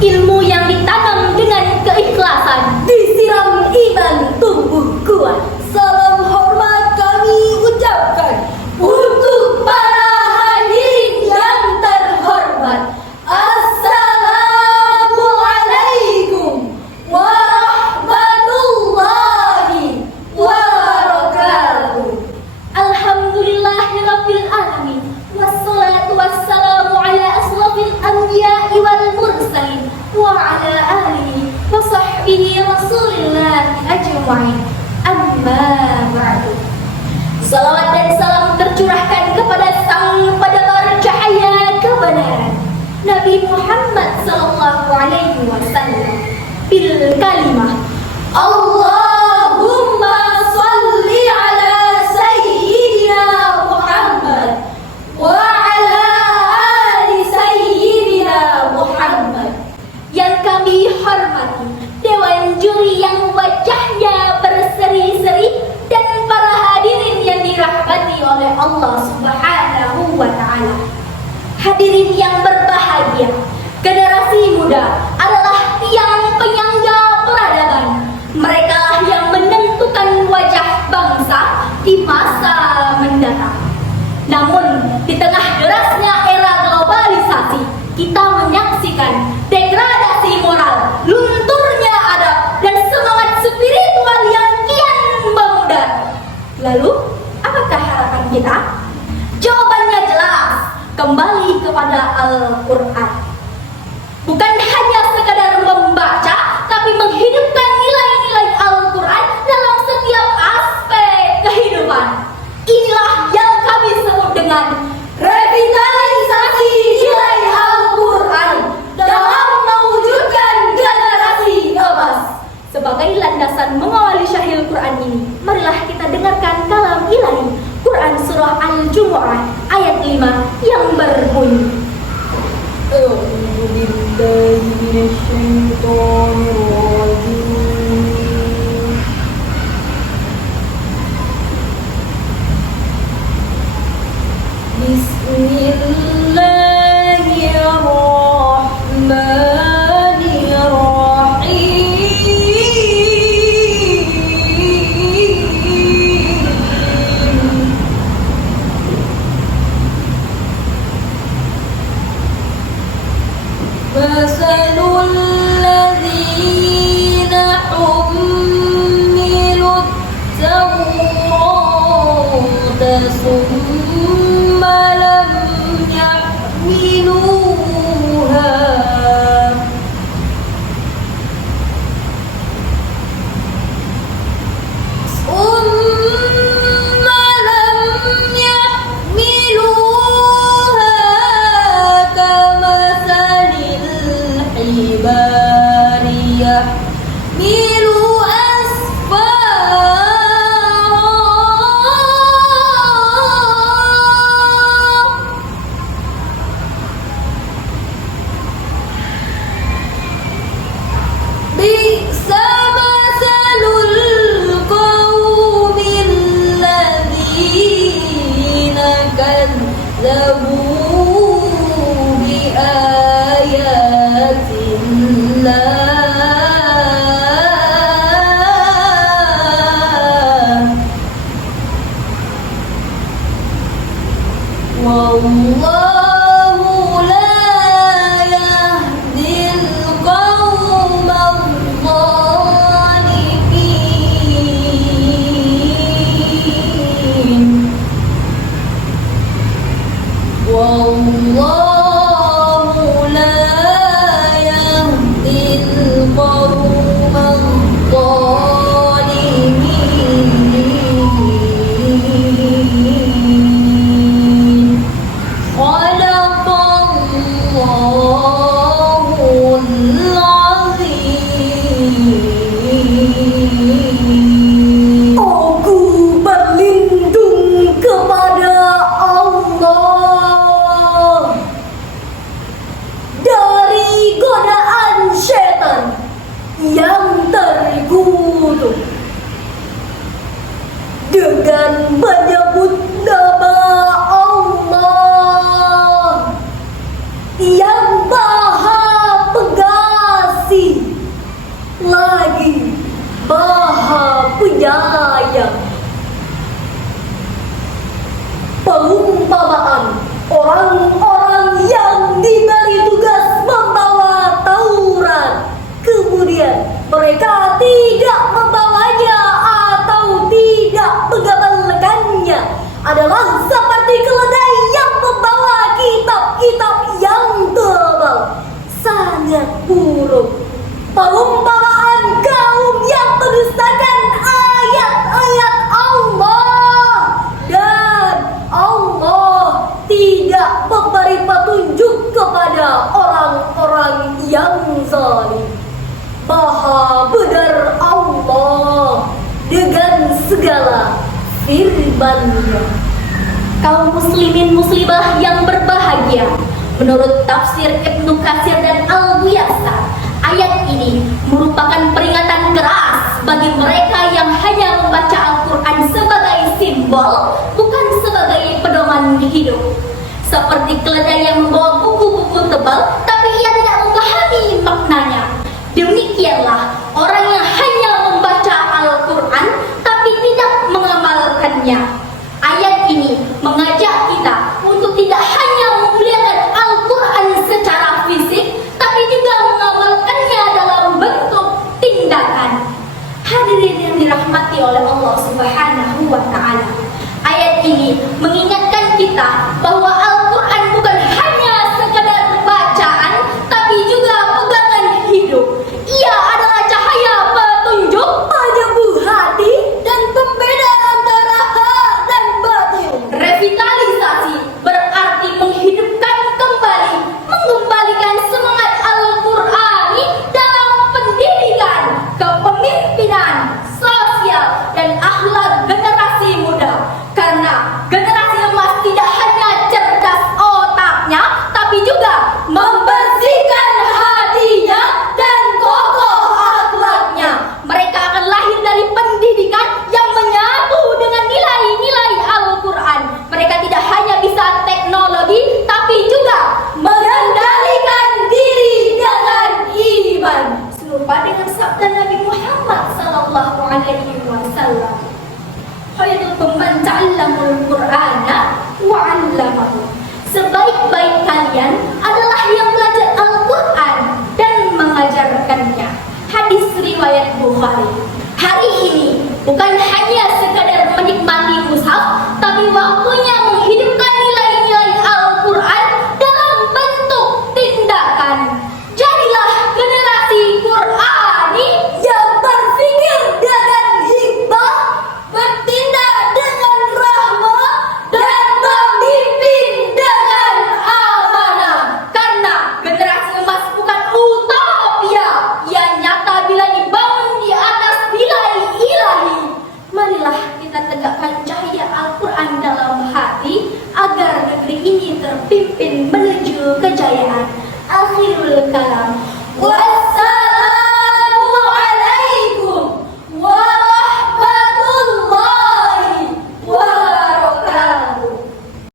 Ilmu yang ditanam dengan keikhlasan, disiram iman tumbuh kuat. Salam hormat kami ucapkan Untuk para hadirin yang terhormat, Assalamualaikum warahmatullahi wabarakatuh. Alhamdulillahirabbil alamin. Wassalatu wassalamu ala asrofil anbiya'i wal mursalin wa ala alihi wa sahbihi rasulillah ajma'in. Amma ba'du. Salawat dan salam tercurahkan kepada sang pendebar cahaya kebenaran, Nabi Muhammad sallallahu alaihi wasallam, bil kalimah Allahumma shalli ala sayyidina Muhammad wa ala ali sayyidina Muhammad. Yang kami hormati Dewan Juri yang wajahnya berseri-seri dan para hadirin yang dirahmati oleh Allah Subhanahu wa Ta'ala. Hadirin yang berbahagia, generasi muda adalah tiang penyangga peradaban. Mereka lah yang menentukan wajah bangsa di masa mendatang. Namun, di tengah derasnya era globalisasi, kita menyaksikan degradasi moral, lunturnya adab, dan semangat spiritual yang kian memudar. Lalu, apakah harapan kita? Jawabannya jelas, kembali kepada Al-Quran. Bukan hanya sekadar membaca, tapi menghidupkan nilai-nilai Al-Quran dalam setiap aspek kehidupan. Inilah yang kami sebut dengan revitalisasi nilai Al-Quran dalam mewujudkan generasi emas. Sebagai landasan mengawali syarhil Quran ini, marilah kita dengarkan kalam ilahi Quran surah Al-Jumu'ah ayat 5 yang berbunyi, A'udzu billahi minasyaitonir rajim. Bismillahirrahmanirrahim. Masalul ladzina hummilut tawrata summa lam yahmiluha Bariyah milu Bisa masalul qawmil ladzina kadzabu bi ayatillah wallahu la yahdil qawmal zalimin wallahu la yahdil qawmal zalimin. Sadaqallahul azim. Aku berlindung kepada Allah dari godaan setan yang terkutuk dengan menyebut nama Allah yang Maha Pengasih firman-Nya. Kaum muslimin muslimah yang berbahagia, menurut tafsir Ibnu Katsir dan Al-Muyassar, ayat ini merupakan peringatan keras bagi mereka yang hanya membaca Al-Quran sebagai simbol, bukan sebagai pedoman hidup. Seperti keledai yang membawa buku-buku tebal, tapi ia tidak memahami maknanya. Demikianlah orang yang hanya membaca Al-Quran, tapi tidak mengamalkannya. Ayat ini mengajak kita untuk tidak hanya memuliakan Al-Quran secara fisik, tapi juga mengamalkannya dalam bentuk tindakan. Hadirin yang dirahmati oleh Allah Subhanahu wa Ta'ala, ayat ini mengingatkan kita bahwa Al-Quran bukan hanya sekadar bacaan, tapi juga pegangan hidup. Ia adalah cahaya petunjuk, penyembuh hati, dan pembeda antara hak dan batil. Revitalisasi berarti menghidupkan kembali, mengembalikan semangat Al-Qur'ani dalam pendidikan, kepemimpinan, sosial, dan akhlak generasi muda. Karena generasi emas tidak hanya cerdas otaknya, tapi juga membersihkan hatinya dan kokoh akhlaknya. Mereka akan lahir dari pendidikan yang menyatu dengan nilai-nilai Al-Quran. Mereka tidak hanya bisa teknologi, tapi juga mengendalikan diri dengan iman. Serupa dengan sabda Nabi Muhammad SAW, khairukum man ta'allamul Qur'ana wa 'allamahu. Sebaik-baik kalian adalah yang belajar Al-Quran dan mengajarkannya. Hadis riwayat Bukhari. Hari ini bukan hanya sekadar menikmati mushaf, tapi waktunya menghidupkan nilai-nilai Al-Quran dalam bentuk tindakan. Jadilah generasi Qur'ani yang berpikir dengan hikmah, bertindak dengan rahmah, dan memimpin dengan amanah. Karena generasi emas bukan utopia, ia nyata bila dibangun di atas nilai ilahi. Marilah kita tegakkan cahaya Al-Quran dalam hati agar negeri ini terpimpin menuju kejayaan. Akhirul kalam.